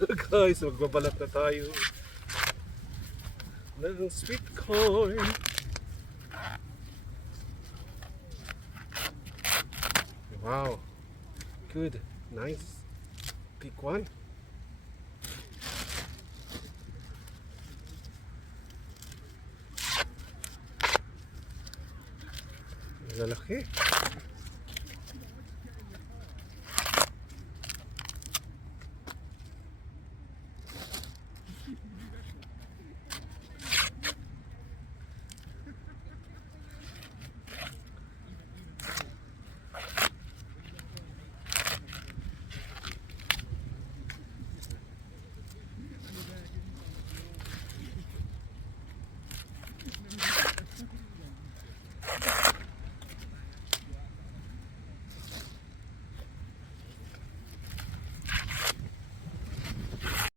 Guys, magbabalat na tayo ng sweet corn. Wow, good, nice, big one. Lalaki.